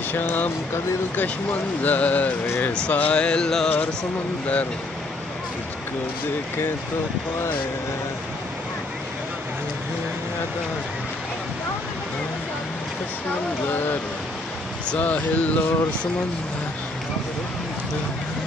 शाम का दिलकश मंजर, ये साहिल और समंदर, तुझको देखे तो पाए मंजर, साहिल और समंदर।